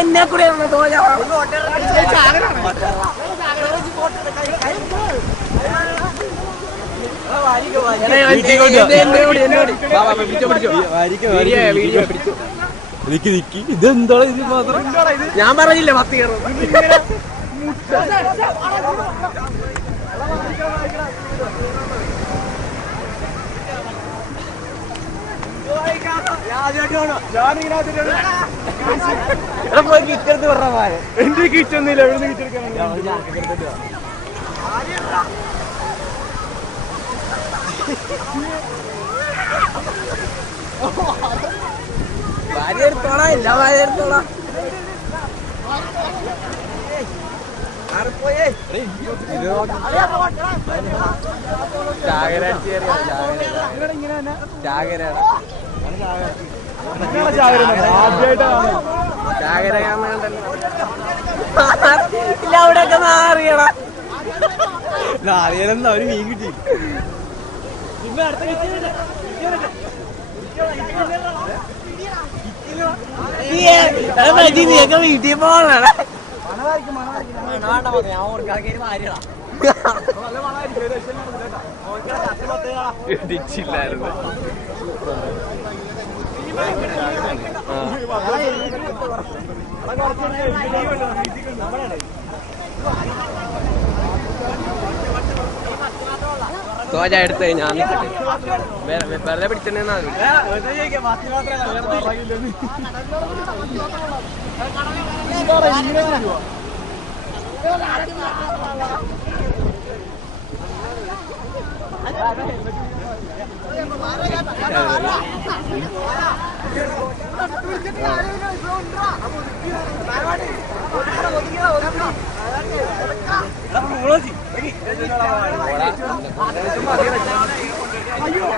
എന്നെ കൂടെ ഇതെന്താ ഇത് മാത്രം ഞാൻ പറഞ്ഞില്ലേ 10 കയറും. പോയി കിച്ചെടുത്ത് പറഞ്ഞ എന്റെ കിച്ചൊന്നുമില്ല. എവിടെ കിച്ചെടുക്കാൻ ഭാര്യ എടുത്തോളാം. ഇല്ല ഭാര്യ എടുത്തോളാം. ഇല്ല അവിടെയൊക്കെ മാറിയടാ. നാളികേരം അവര് മീൻ കിട്ടി. നീയൊക്കെ വീട്ടിൽ പോകണ ഇടിച്ചില്ലായിരുന്നു. തോജ എടുത്ത് ഞാൻ വെറുതെ പിടിച്ചിട്ടുണ്ടെന്നാ അയ്യോ